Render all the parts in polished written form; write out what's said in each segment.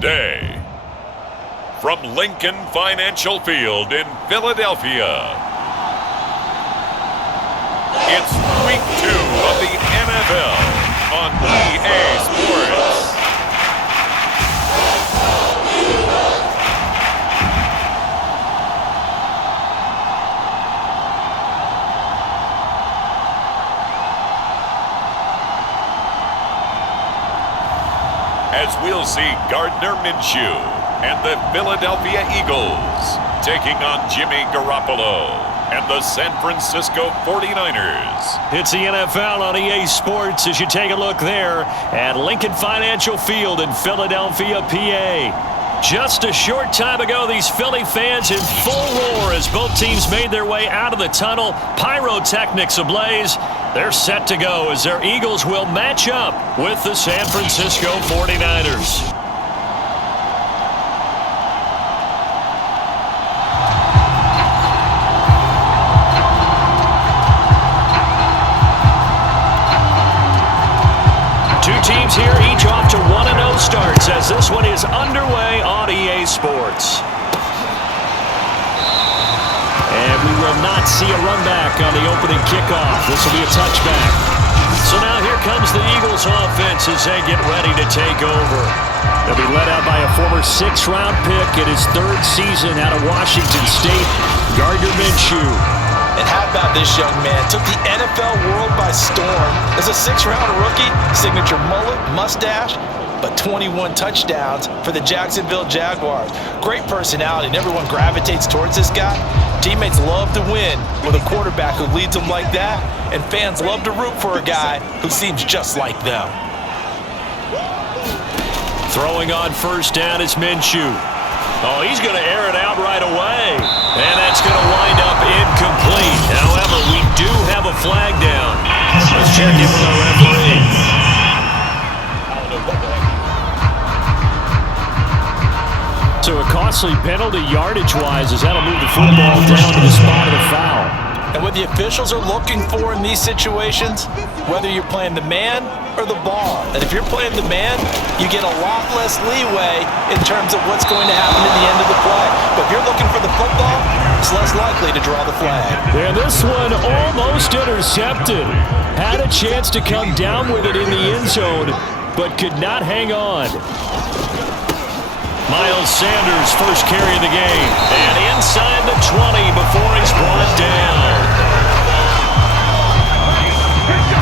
day. From Lincoln Financial Field in Philadelphia, it's Week 2 of the NFL on EA Sports. As we'll see Gardner Minshew and the Philadelphia Eagles taking on Jimmy Garoppolo and the San Francisco 49ers. It's the NFL on EA Sports as you take a look there at Lincoln Financial Field in Philadelphia, PA. Just a short time ago, these Philly fans in full roar as both teams made their way out of the tunnel. Pyrotechnics ablaze. They're set to go as their Eagles will match up with the San Francisco 49ers. Two teams here, each off to 1-0 starts as this one is underway on EA Sports. And we will not see a run back on the opening kickoff. This will be a touchback. So now here comes the Eagles offense as they get ready to take over. They'll be led out by a former 6th-round pick in his 3rd season out of Washington State, Gardner Minshew. And how about this young man? Took the NFL world by storm. As a 6th-round rookie, signature mullet, mustache, but 21 touchdowns for the Jacksonville Jaguars. Great personality, and everyone gravitates towards this guy. Teammates love to win with a quarterback who leads them like that, and fans love to root for a guy who seems just like them. Throwing on first down is Minshew. Oh, he's going to air it out right away. And that's going to wind up incomplete. However, we do have a flag down. Let's check in with our referee. So a costly penalty yardage-wise as that'll move the football down to the spot of the foul. And what the officials are looking for in these situations, whether you're playing the man or the ball. And if you're playing the man, you get a lot less leeway in terms of what's going to happen at the end of the play. But if you're looking for the football, it's less likely to draw the flag. And this one almost intercepted. Had a chance to come down with it in the end zone, but could not hang on. Miles Sanders, first carry of the game. And inside the 20 before he's brought down.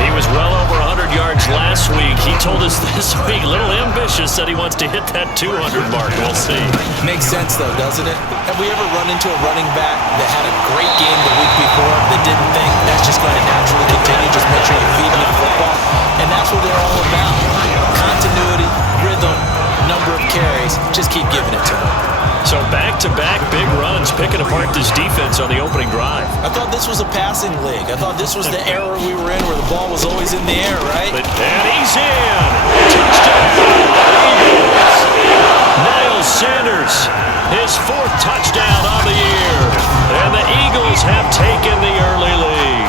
He was well over 100 yards last week. He told us this week, a little ambitious, said he wants to hit that 200 mark. We'll see. Makes sense, though, doesn't it? Have we ever run into a running back that had a great game the week before that didn't think that's just going to naturally continue? Just make sure you feed him the football. And that's what they're all about. Continuity, rhythm, number of carries, just keep giving it to him. So back-to-back big runs, picking apart this defense on the opening drive. I thought this was a passing league. I thought this was the era we were in where the ball was always in the air, right? And he's in. Touchdown. Eagles. Miles Sanders, his 4th touchdown on the year. And the Eagles have taken the early lead.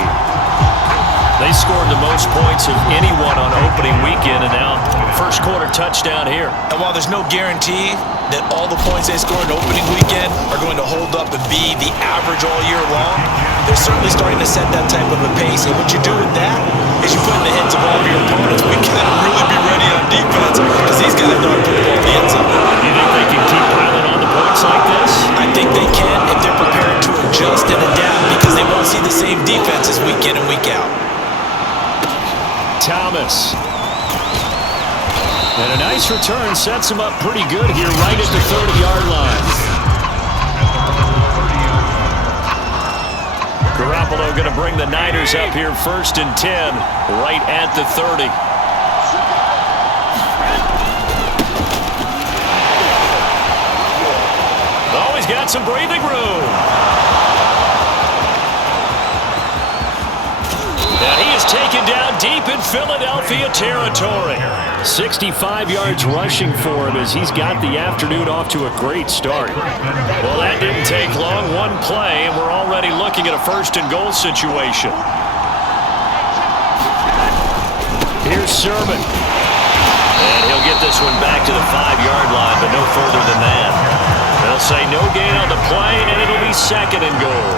They scored the most points of anyone on opening weekend, and now first quarter touchdown here. And while there's no guarantee that all the points they scored opening weekend are going to hold up and be the average all year long, they're certainly starting to set that type of a pace. And what you do with that is you put in the heads of all of your opponents, we got to really be ready on defense because these guys know how to put the ball in the end zone. You think they can keep piling on the points like this? I think they can if they're prepared to adjust and adapt because they won't see the same defenses week in and week out. Thomas. And a nice return sets him up pretty good here right at the 30-yard line. Garoppolo going to bring the Niners up here 1st and 10 right at the 30. Oh, he's got some breathing room. And he is taken down deep in Philadelphia territory. 65 yards rushing for him as he's got the afternoon off to a great start. Well, that didn't take long. One play, and we're already looking at a 1st and goal situation. Here's Sermon. And he'll get get this one back to the 5-yard line, but no further than that. They'll say no gain on the play, and it'll be 2nd and goal.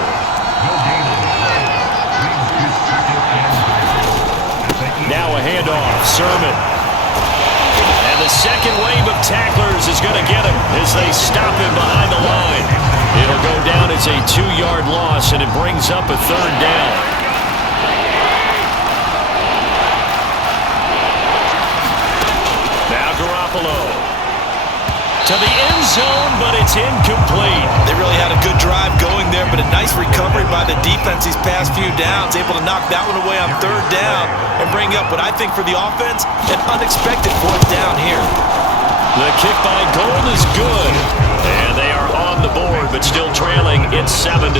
Now a handoff. Sermon. And the second wave of tacklers is going to get him as they stop him behind the line. It'll go down as a 2-yard loss, and it brings up a 3rd down. Now Garoppolo. To the end zone, but it's incomplete. They really had a good drive going there, but a nice recovery by the defense these past few downs, able to knock that one away on 3rd down and bring up what I think for the offense, an unexpected 4th down here. The kick by Gold is good, and they are on the board, but still trailing. It's 7-3.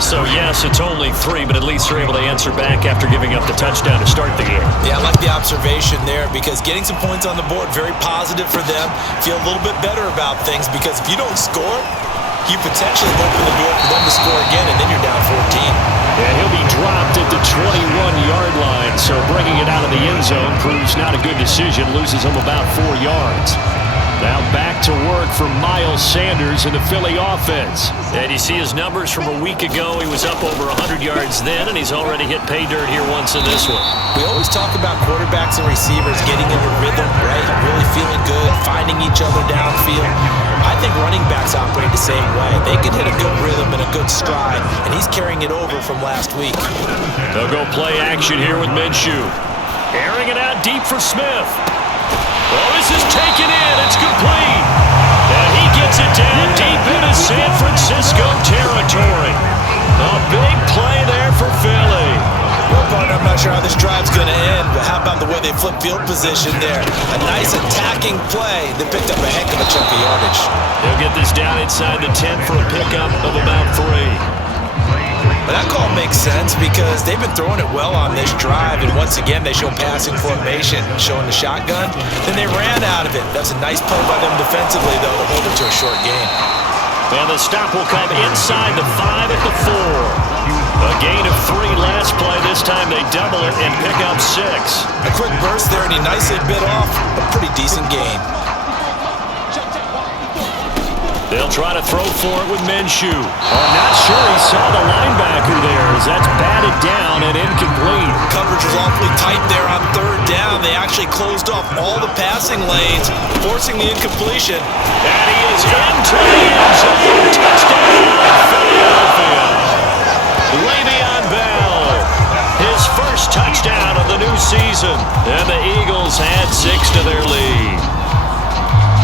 So, yes, it's only 3, but at least they're able to answer back after giving up the touchdown to start the game. Yeah, I like the observation there because getting some points on the board, very positive for them. Feel a little bit better about things because if you don't score, you potentially open the door for them to score again, and then you're down 14. Yeah, he'll be dropped at the 21-yard line, so bringing it out of the end zone proves not a good decision, loses him about 4 yards. Now back to work for Miles Sanders in the Philly offense. And you see his numbers from a week ago. He was up over 100 yards then, and he's already hit pay dirt here once in this one. We always talk about quarterbacks and receivers getting into rhythm, right? Really feeling good, finding each other downfield. I think running backs operate the same way. They can hit a good rhythm and a good stride, and he's carrying it over from last week. They'll go play action here with Minshew. Airing it out deep for Smith. Oh, this is taken in. It's complete. And he gets it down deep into San Francisco territory. A big play there for Philly. Well, partner, I'm not sure how this drive's going to end, but how about the way they flip field position there? A nice attacking play that picked up a heck of a chunk of yardage. They'll get this down inside the 10 for a pickup of about 3. But that call makes sense because they've been throwing it well on this drive, and once again they show passing formation, showing the shotgun. Then they ran out of it. That's a nice play by them defensively, though, to hold it to a short gain. And the stop will come inside the 5 at the 4. A gain of 3 last play. This time they double it and pick up 6. A quick burst there, and he nicely bit off a pretty decent gain. They'll try to throw for it with Minshew. I'm not sure he saw the linebacker there as that's batted down and incomplete. Coverage was awfully tight there on 3rd down. They actually closed off all the passing lanes, forcing the incompletion. And he is into the end zone. Touchdown, Philadelphia. Le'Veon Bell, his first touchdown of the new season. And the Eagles add 6 to their lead.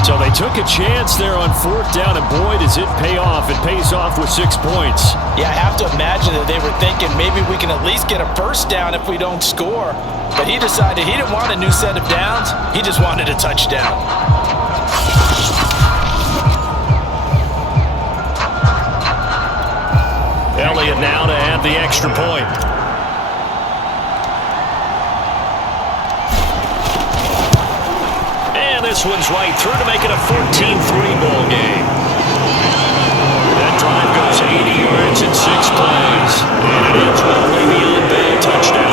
So they took a chance there on 4th down, and boy, does it pay off. It pays off with 6 points. Yeah, I have to imagine that they were thinking maybe we can at least get a first down if we don't score. But he decided he didn't want a new set of downs. He just wanted a touchdown. Elliott now to add the extra point. This one's right through to make it a 14-3 ball game. That drive goes 80 yards in 6 plays. And it ends with a Le'Veon Bell touchdown.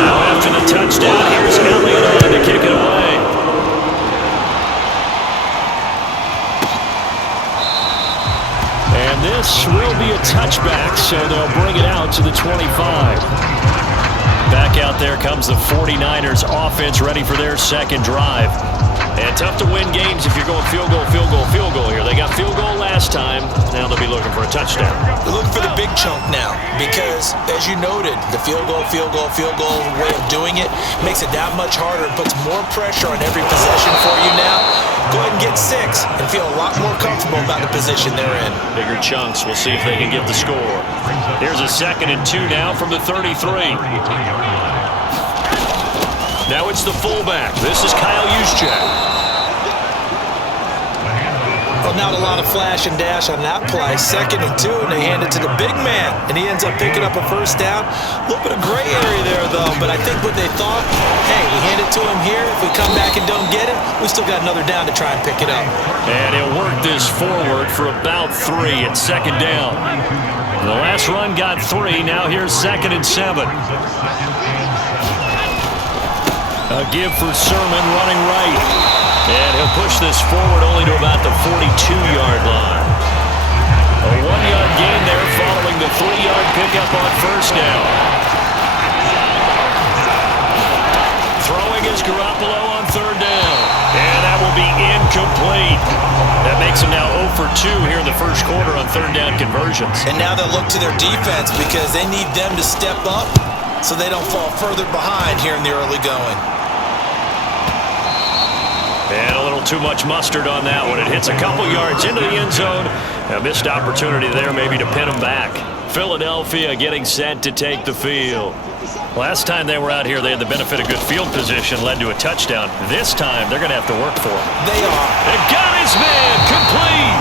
Now after the touchdown, here's Elliott on to kick it away. And this will be a touchback, so they'll bring it out to the 25. Back out there comes the 49ers offense ready for their second drive. And tough to win games if you're going field goal, field goal, field goal here. They got field goal last time. Now they'll be looking for a touchdown. They're looking for the big chunk now because, as you noted, the field goal way of doing it makes it that much harder and puts more pressure on every possession for you now. Go ahead and get 6 and feel a lot more comfortable about the position they're in. Bigger chunks. We'll see if they can get the score. Here's a 2nd and 2 now from the 33. Now it's the fullback. This is Kyle Juszczyk. Well, not a lot of flash and dash on that play. 2nd and 2, and they hand it to the big man, and he ends up picking up a first down. A little bit of gray area there, though, but I think what they thought, hey, we hand it to him here. If we come back and don't get it, we still got another down to try and pick it up. And he'll work this forward for about 3 at 2nd down. The last run got 3. Now here's 2nd and 7. A give for Sermon running right. And he'll push this forward only to about the 42-yard line. A 1-yard gain there following the 3-yard pickup on first down. Throwing is Garoppolo on 3rd down. And that will be incomplete. That makes him now 0 for 2 here in the first quarter on 3rd down conversions. And now they'll look to their defense because they need them to step up so they don't fall further behind here in the early going. And a little too much mustard on that one. It hits a couple yards into the end zone. A missed opportunity there maybe to pin them back. Philadelphia getting set to take the field. Last time they were out here, they had the benefit of good field position, led to a touchdown. This time, they're going to have to work for it. They are. They got his man, complete.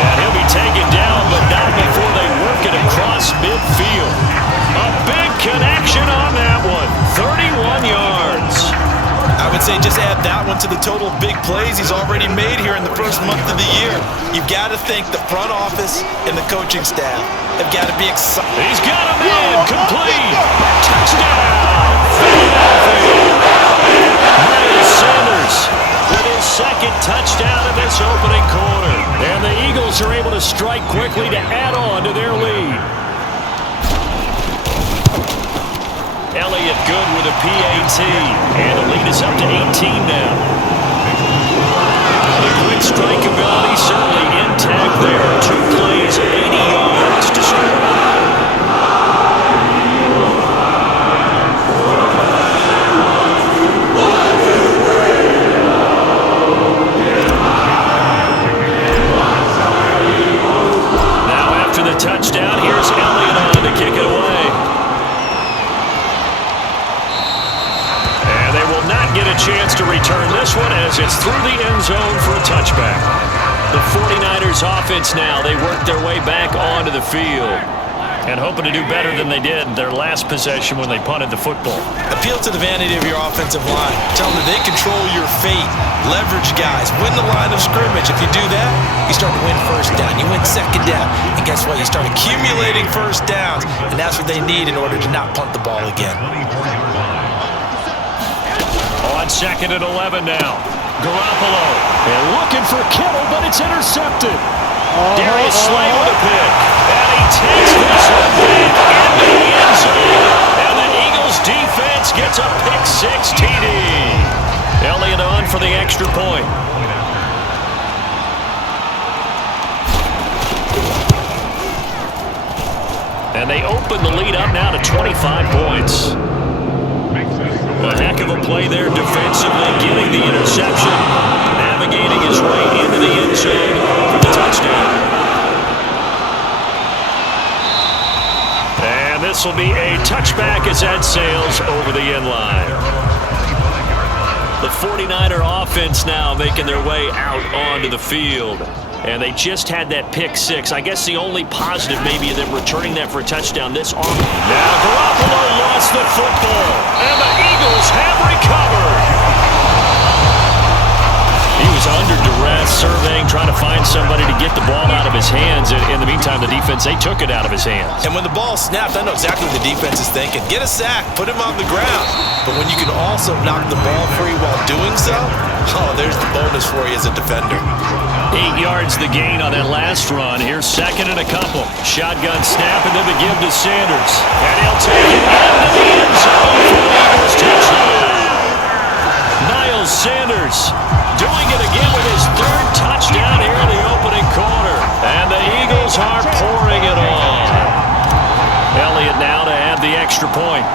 And he'll be taken down, but not before they work it across midfield. A big connection on that one, 31 yards. I would say just add that one to the total of big plays he's already made here in the first month of the year. You've got to think the front office and the coaching staff have got to be excited. He's got a man, complete. Touchdown, Philadelphia. Miles Sanders with his 2nd touchdown in this opening quarter. And the Eagles are able to strike quickly to add on to their lead. Elliott good with a PAT, and the lead is up to 18 now. The quick strike ability certainly intact there. 2 plays, 80 yards to score. Now after the touchdown, here's Elliott on to kick it away. Get a chance to return this one as it's through the end zone for a touchback. The 49ers offense now, they work their way back onto the field and hoping to do better than they did their last possession when they punted the football. Appeal to the vanity of your offensive line. Tell them that they control your fate. Leverage guys. Win the line of scrimmage. If you do that, you start to win first down. You win 2nd down. And guess what? You start accumulating first downs. And that's what they need in order to not punt the ball again. On 2nd and 11 now. Garoppolo. And looking for Kittle, but it's intercepted. Darius Slay with a pick. And he takes this one back into the end zone. And the Eagles defense gets a pick-6 TD. Elliott on for the extra point. And they open the lead up now to 25 points. A heck of a play there defensively, getting the interception, navigating his way into the end zone for the touchdown. And this will be a touchback as that sails over the end line. The 49er offense now making their way out onto the field. And they just had that pick-6. I guess the only positive maybe of them returning that for a touchdown this off. Now Garoppolo lost the football, and the Eagles have recovered. He was under duress, surveying, trying to find somebody to get the ball out of his hands. In the meantime, the defense, they took it out of his hands. And when the ball snapped, I know exactly what the defense is thinking. Get a sack, put him on the ground. But when you can also knock the ball free while doing so, there's the bonus for you as a defender. 8 yards the gain on that last run. Here's 2nd and a couple. Shotgun snap and then the give to Sanders. And he'll take it into the end zone for the Eagles touchdown. Miles Sanders doing it again with his 3rd touchdown here in the opening quarter. And the Eagles are pouring it on. Elliott now to add the extra point.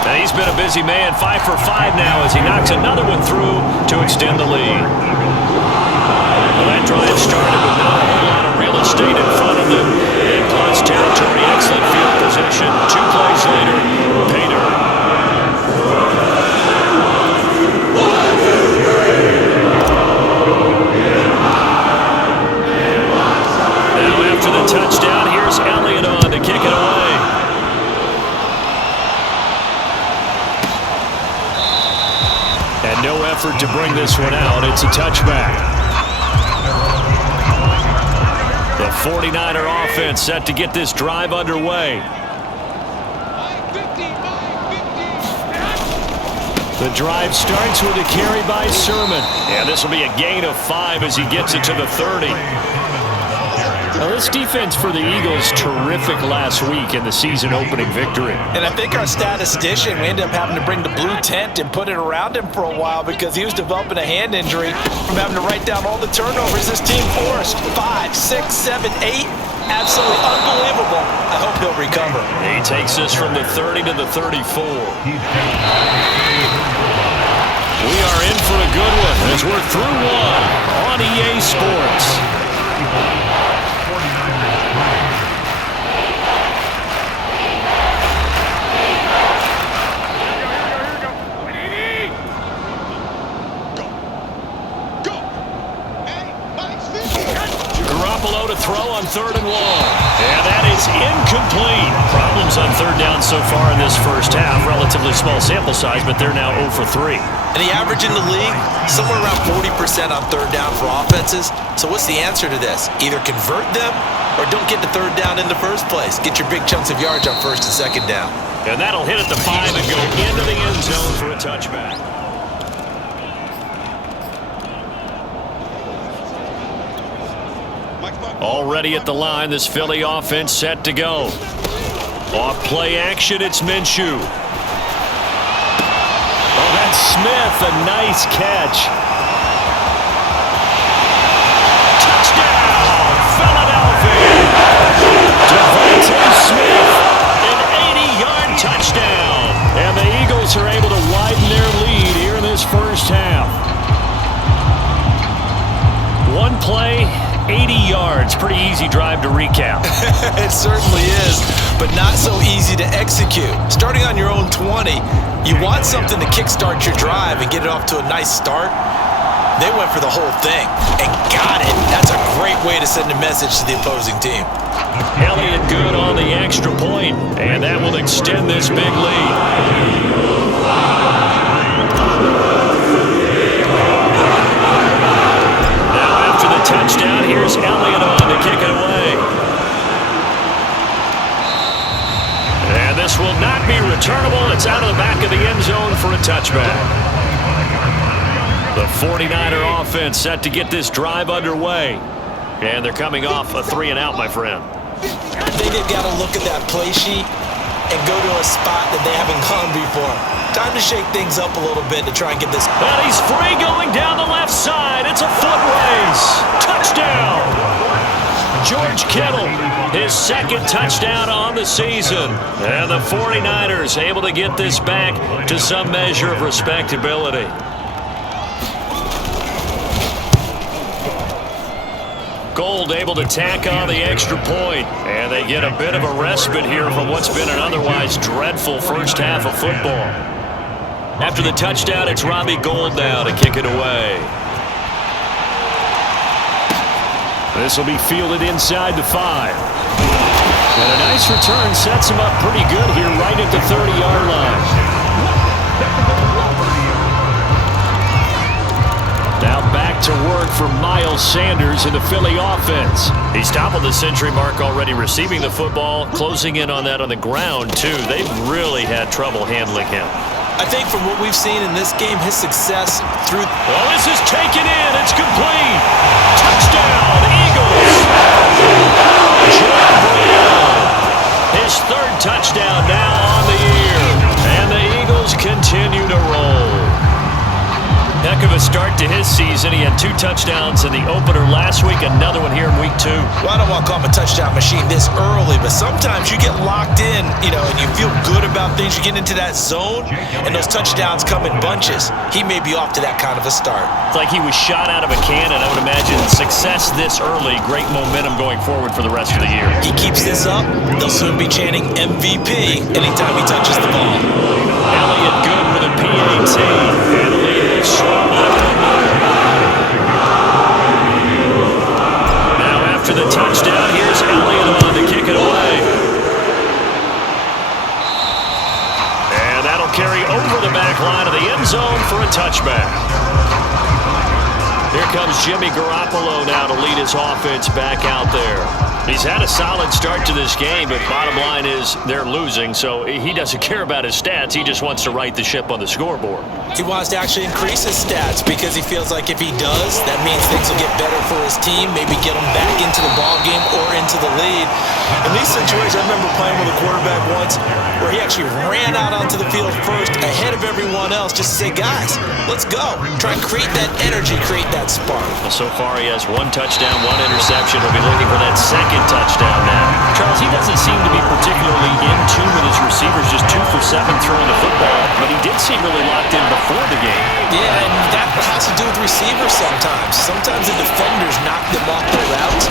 And he's been a busy man, 5 for 5 now as he knocks another one through to extend the lead. Well, that drive started with not a whole lot of real estate in front of them. In Klutz territory, excellent field position. 2 plays later, pay dirt. Now after the touchdown, here's Elliott on to kick it away. And no effort to bring this one out. It's a touchback. The 49er offense set to get this drive underway. The drive starts with a carry by Sermon. And this will be a gain of 5 as he gets it to the 30. Now, this defense for the Eagles, terrific last week in the season opening victory. And I think our statistician, we ended up having to bring the blue tent and put it around him for a while because he was developing a hand injury from having to write down all the turnovers this team forced. 5, 6, 7, 8. Absolutely unbelievable. I hope he'll recover. He takes us from the 30 to the 34. We are in for a good one as we're through one on EA Sports. To throw on 3rd and long. And that is incomplete. Problems on 3rd down so far in this first half. Relatively small sample size, but they're now 0 for 3. And the average in the league, somewhere around 40% on 3rd down for offenses. So what's the answer to this? Either convert them or don't get to 3rd down in the first place. Get your big chunks of yards on 1st and 2nd down. And that'll hit at the 5 and go into the end zone for a touchback. Already at the line, this Philly offense set to go. Off play action, it's Minshew. Oh, that's Smith, a nice catch. Touchdown, Philadelphia! Devontae Smith, an 80-yard touchdown. And the Eagles are able to widen their lead here in this first half. One play, 80 yards. Pretty easy drive to recap. It certainly is, but not so easy to execute. Starting on your own 20, you want something to kickstart your drive and get it off to a nice start. They went for the whole thing and got it. That's a great way to send a message to the opposing team. Elliott good on the extra point, and that will extend this big lead. Touchdown. Here's Elliott on to kick it away. And this will not be returnable. It's out of the back of the end zone for a touchback. The 49er offense set to get this drive underway. And they're coming off a 3-and-out, my friend. I think they've got to look at that play sheet and go to a spot that they haven't gone before. Time to shake things up a little bit to try and get this. And he's free going down the left side. It's a foot race. Touchdown. George Kittle, his 2nd touchdown on the season. And the 49ers able to get this back to some measure of respectability. Gold able to tack on the extra point. And they get a bit of a respite here from what's been an otherwise dreadful first half of football. After the touchdown, it's Robbie Gould now to kick it away. This will be fielded inside the 5. And a nice return sets him up pretty good here right at the 30-yard line. Now back to work for Miles Sanders in the Philly offense. He's toppled the century mark already receiving the football, closing in on that on the ground, too. They've really had trouble handling him. I think from what we've seen in this game, his success through... Well, this is taken in. It's complete. Touchdown, Eagles. John Brown. His 3rd touchdown now on the year. And the Eagles continue to roll. Heck of a start to his season. He had 2 touchdowns in the opener last week, another one here in week 2. Well, I don't want to call him a touchdown machine this early, but sometimes you get locked in, and you feel good about things. You get into that zone, and those touchdowns come in bunches. He may be off to that kind of a start. It's like he was shot out of a cannon. I would imagine success this early, great momentum going forward for the rest of the year. He keeps this up, they'll soon be chanting MVP anytime he touches the ball. Elliott good with a PAT, and the lead will slow up. Now after the touchdown, here's Elliott on to kick it away. And that'll carry over the back line of the end zone for a touchback. Here comes Jimmy Garoppolo now to lead his offense back out there. He's had a solid start to this game, but bottom line is they're losing, so he doesn't care about his stats. He just wants to right the ship on the scoreboard. He wants to actually increase his stats because he feels like if he does, that means things will get better for his team, maybe get him back into the ball game or into the lead. In these situations, I remember playing with a quarterback once where he actually ran out onto the field first ahead of everyone else just to say, guys, let's go. Try and create that energy, create that spark. Well, so far he has 1 touchdown, 1 interception. He'll be looking for that second touchdown now. Charles, he doesn't seem to be particularly in tune with his receivers, just 2 for 7 throwing the football, but he did seem really locked in before the game. Yeah, and that has to do with receivers sometimes. Sometimes the defenders knock them off their routes,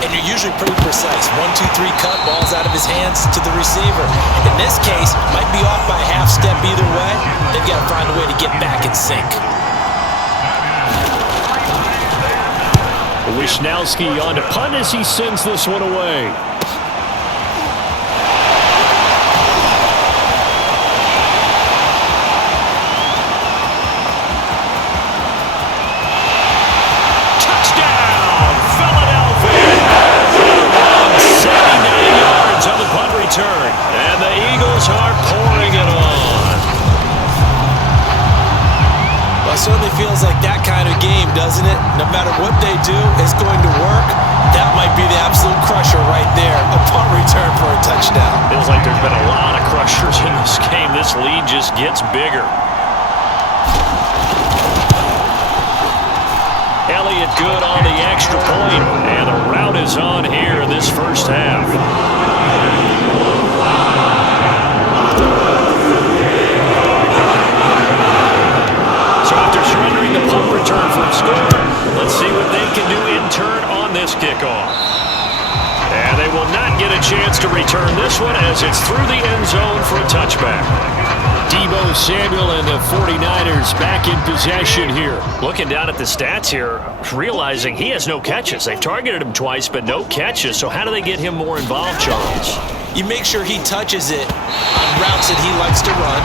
and you're usually pretty precise. 1, 2, 3 cut, balls out of his hands to the receiver. In this case, might be off by a half step either way. They've got to find a way to get back in sync. Wishnowski on to punt as he sends this one away. Touchdown, Philadelphia! 79 yards on the punt return, and the Eagles are pouring it on. Well, it certainly feels like that kind of game, doesn't it? No matter what they do, it's going to work. That might be the absolute crusher right there. A punt return for a touchdown. Feels like there's been a lot of crushers in this game. This lead just gets bigger. Elliott good on the extra point, and the route is on here in this first half. So after surrendering the punt return for a score, let's see what they can do in turn on this kickoff. And they will not get a chance to return this one as it's through the end zone for a touchback. Deebo Samuel and the 49ers back in possession here. Looking down at the stats here, realizing he has no catches. They've targeted him twice, but no catches. So how do they get him more involved, Charles? You make sure he touches it on routes that he likes to run.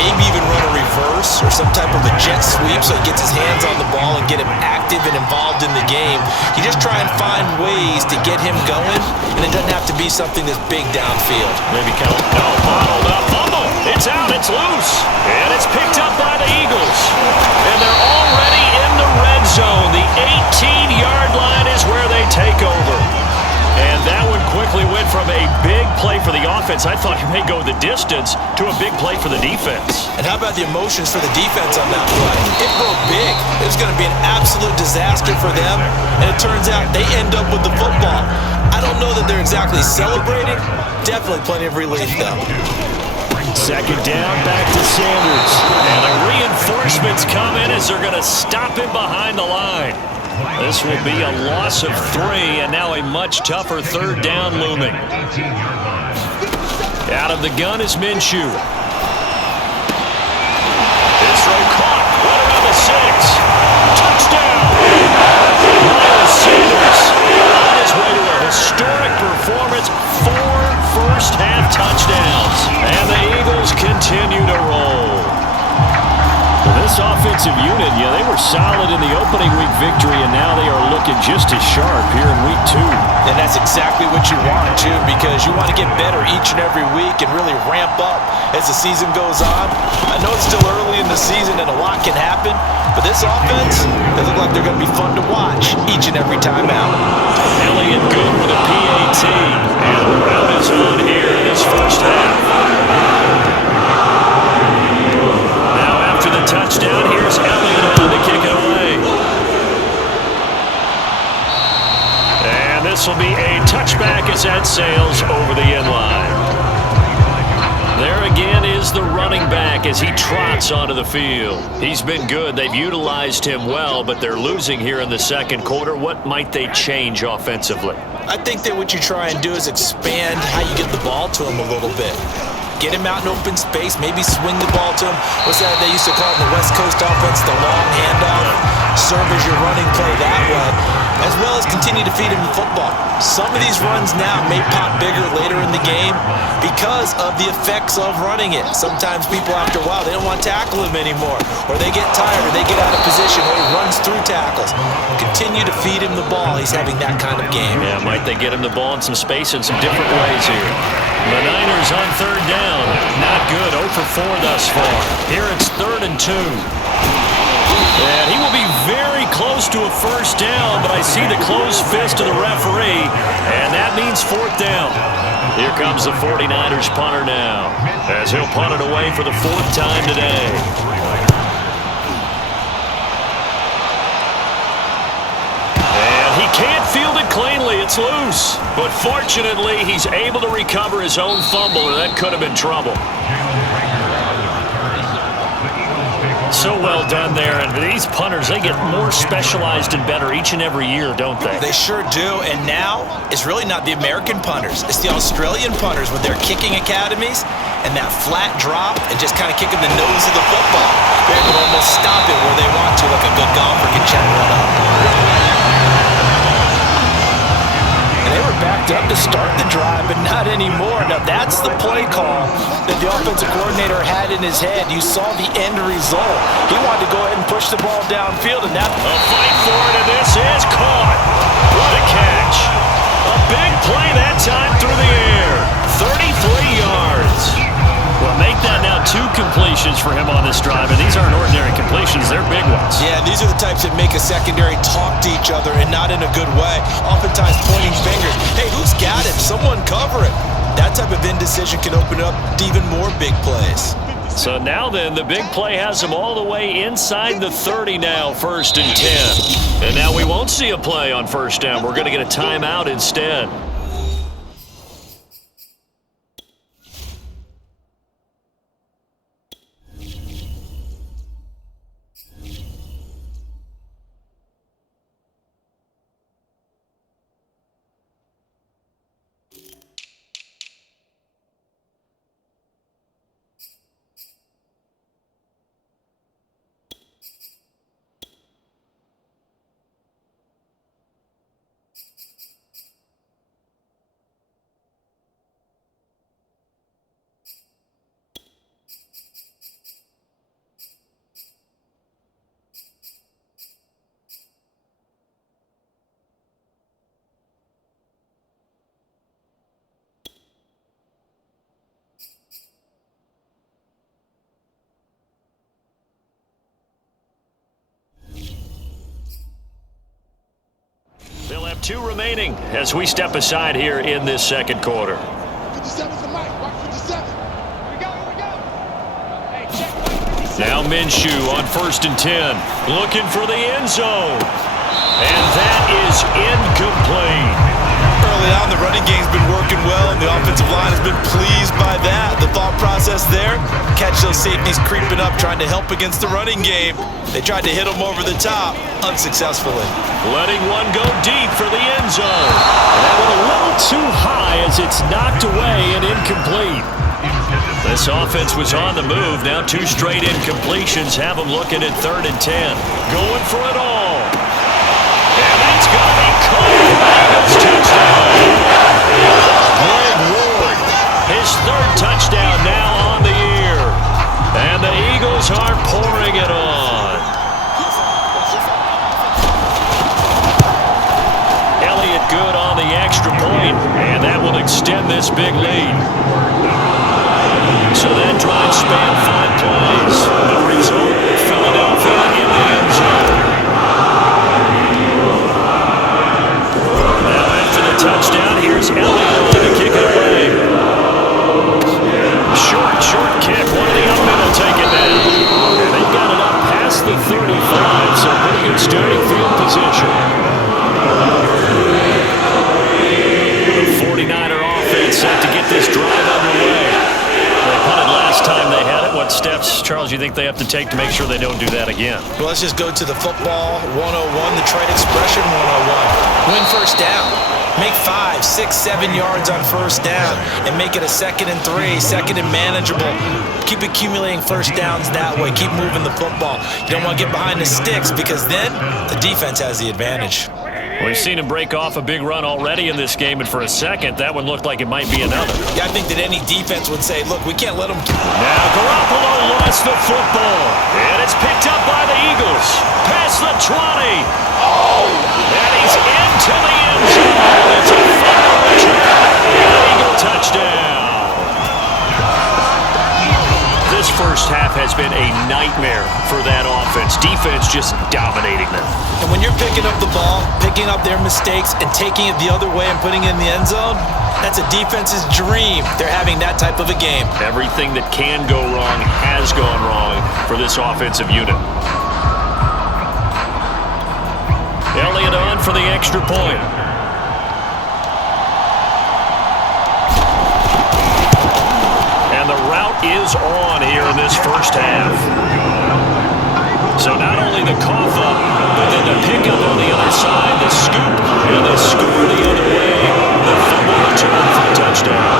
Maybe even run a reverse or some type of a jet sweep so he gets his hands on the ball and get him active and involved in the game. You just try and find ways to get him going, and it doesn't have to be something that's big downfield. Maybe kind of bottled up. Fumble. It's out. It's loose. And it's picked up by the Eagles. And they're already in the red zone. The 18-yard line is where they take over. And that one quickly went from a big play for the offense, I thought he may go the distance, to a big play for the defense. And how about the emotions for the defense on that play? It broke big. It was going to be an absolute disaster for them, and it turns out they end up with the football. I don't know that they're exactly celebrating. Definitely plenty of relief, though. Second down, back to Sanders. And the reinforcements come in as they're going to stop him behind the line. This will be a loss of 3, and now a much tougher third down looming. Out of the gun is Minshew. His throw caught right around the 6. Touchdown! Miles Sanders on his way to a historic performance. 4 first-half touchdowns, and the Eagles continue to roll. This offensive unit, yeah, they were solid in the opening week victory, and now they are looking just as sharp here in week 2. And that's exactly what you want, too, because you want to get better each and every week and really ramp up as the season goes on. I know it's still early in the season and a lot can happen, but this offense, they look like they're going to be fun to watch each and every time out. Elliott good with a PAT, and the route is on here in this first half. The touchdown. Here's Elliott on to kick it away. And this will be a touchback as that sails over the end line. There again is the running back as he trots onto the field. He's been good. They've utilized him well, but they're losing here in the second quarter. What might they change offensively? I think that what you try and do is expand how you get the ball to him a little bit. Get him out in open space, maybe swing the ball to him. What's that they used to call it in the West Coast offense, the long handoff? Serve as your running play that way, as well as continue to feed him the football. Some of these runs now may pop bigger later in the game because of the effects of running it. Sometimes people, after a while, they don't want to tackle him anymore, or they get tired, or they get out of position, or he runs through tackles. Continue to feed him the ball. He's having that kind of game. Yeah, might they get him the ball in some space in some different ways here. The Niners on third down. Not good. 0 for 4 thus far. Here it's 3rd and 2. And he will be very close to a first down, but I see the closed fist of the referee, and that means 4th down. Here comes the 49ers punter now, as he'll punt it away for the 4th time today. And he can't field it cleanly. It's loose. But fortunately, he's able to recover his own fumble, and that could have been trouble. So well done there, and these punters, they get more specialized and better each and every year, don't they? They sure do, and now it's really not the American punters. It's the Australian punters with their kicking academies and that flat drop and just kind of kicking the nose of the football. They're able to almost stop it where they want to, like a good golfer can check one up. And they were backed up to start the drive, but not anymore. Now that's the play call that the offensive coordinator had in his head. You saw the end result. He wanted to go ahead and push the ball downfield, and that... A fight for it, and this is caught. What a catch. A big play that time through the air. 33 yards. Well, make that now 2 completions for him on this drive, and these aren't ordinary completions. They're big ones. Yeah, these are the types that make a secondary talk to each other, and not in a good way. Oftentimes pointing fingers. Hey, who's got him? Someone cover it. That type of indecision can open up to even more big plays. So now then, the big play has him all the way inside the 30 now, 1st and 10. And now we won't see a play on 1st down. We're going to get a timeout instead. They'll have 2 remaining as we step aside here in this 2nd quarter. 57's the mic. Watch 57. Here we go. Hey, check. Now Minshew on 1st and 10. Looking for the end zone. And that is incomplete. Early on, the running game's been working well, and the offensive line has been pleased by that. The thought process there, catch those safeties creeping up, trying to help against the running game. They tried to hit them over the top, unsuccessfully. Letting one go deep for the end zone. That went a little too high as it's knocked away and incomplete. This offense was on the move. Now 2 straight incompletions have them looking at 3rd and 10. Going for it all. And that's going to be caught. Eagles touchdown. Greg Ward, his 3rd touchdown now on the year. And the Eagles are pouring it on. Elliott good on the extra point, and that will extend this big lead. So that drive spanned 5 plays. The result, Philadelphia in the end zone. Now after the touchdown, here's Elliott to kick it away. Short kick. One of the up middle take it down. And they got it up past the 35, so pretty good starting field position. The 49er offense set to get this drive underway. They punted last time they had it. What steps, Charles, you think they have to take to make sure they don't do that again? Well, let's just go to the football 101, the trade expression 101. Win 1st down. Make 5, 6, 7 yards on first down and make it a 2nd and 3, 2nd and manageable. Keep accumulating first downs that way. Keep moving the football. You don't want to get behind the sticks because then the defense has the advantage. We've seen him break off a big run already in this game, and for a second, that one looked like it might be another. Yeah, I think that any defense would say, look, we can't let them... Now Garoppolo lost the football, and it's picked up by the Eagles. Past the 20. And he's into the end zone. It's a final return. Eagle touchdown. This first half has been a nightmare for that offense. Defense just dominating them. And when you're picking up the ball, picking up their mistakes, and taking it the other way and putting it in the end zone, that's a defense's dream. They're having that type of a game. Everything that can go wrong has gone wrong for this offensive unit. Elliott on for the extra point. And the route is on here in this first half. So not only the cough up, but then the pickup on the other side, the scoop, and the score the other way. The fumble return for a touchdown.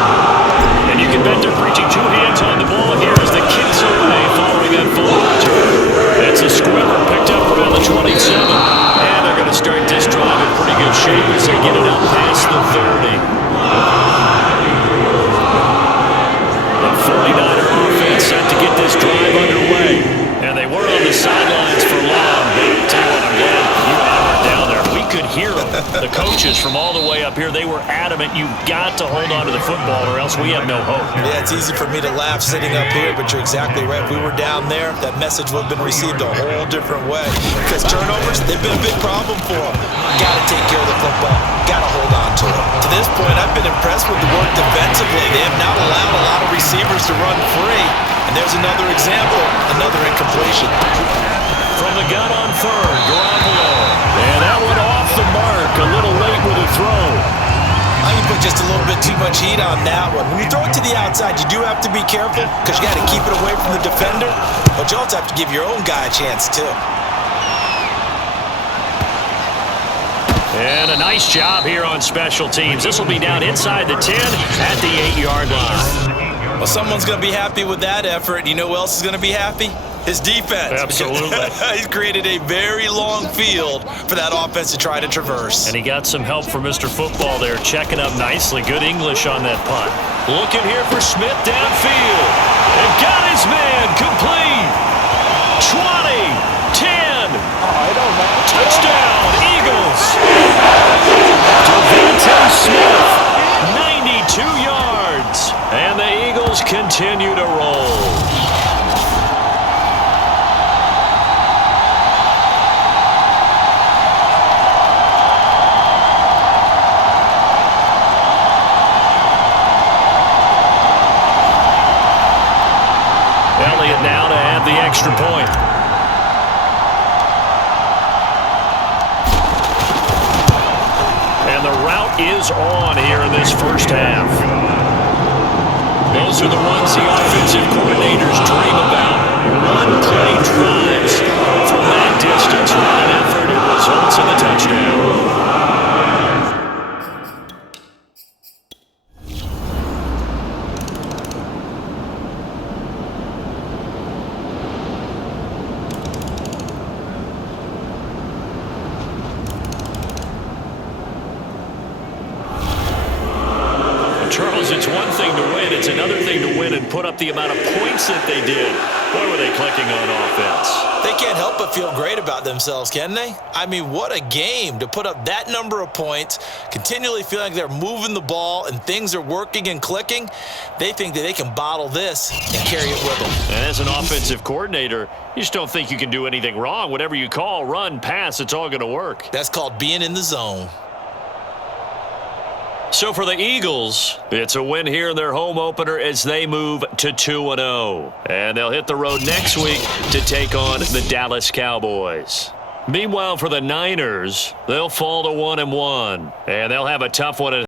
And you can bet they're preaching 2 hands on the ball here as the kicks away following that fumble return. That's a squibber picked up around the 27. And they're going to start this drive in pretty good shape as they get it out past the 30. The 49er offense set to get this drive underway. And they were on the sidelines for long. But tell you what, I'm glad you and I were down there. We could hear them. The coaches from all the way up here, they were adamant. You've got to hold on to the football or else we have no hope. Yeah, it's easy for me to laugh sitting up here, but you're exactly right. If we were down there, that message would have been received a whole different way. Because turnovers, they've been a big problem for them. Got to take care of the football. Got to hold on to it. To this point, I've been impressed with the work defensively. They have not allowed a lot of receivers to run free. And there's another example, another incompletion. From the gun on third, Garoppolo. And that one off the mark, a little late with a throw. I can put just a little bit too much heat on that one. When you throw it to the outside, you do have to be careful because you got to keep it away from the defender, but you also have to give your own guy a chance too. And a nice job here on special teams. This will be down inside the 10 at the 8-yard line. Well, someone's going to be happy with that effort. You know who else is going to be happy? His defense. Absolutely. He's created a very long field for that offense to try to traverse. And he got some help from Mr. Football there, checking up nicely. Good English on that punt. Looking here for Smith downfield. And got his man complete. 20, 10. Touchdown, Eagles. Devontae Smith, 92 yards. And the Eagles continue to roll. Elliott now to add the extra point. And the route is on here in this first half. Those are the ones the offensive coordinators dream about. One-play drives from that distance. Run effort, it results in the touchdown. Charles, it's one thing to win. It's another thing to win and put up the amount of points that they did. Boy, were they clicking on offense. They can't help but feel great about themselves, can they? I mean, what a game to put up that number of points, continually feeling like they're moving the ball and things are working and clicking. They think that they can bottle this and carry it with them. And as an offensive coordinator, you just don't think you can do anything wrong. Whatever you call, run, pass, it's all going to work. That's called being in the zone. So for the Eagles, it's a win here in their home opener as they move to 2-0. And they'll hit the road next week to take on the Dallas Cowboys. Meanwhile, for the Niners, they'll fall to 1-1. And they'll have a tough one at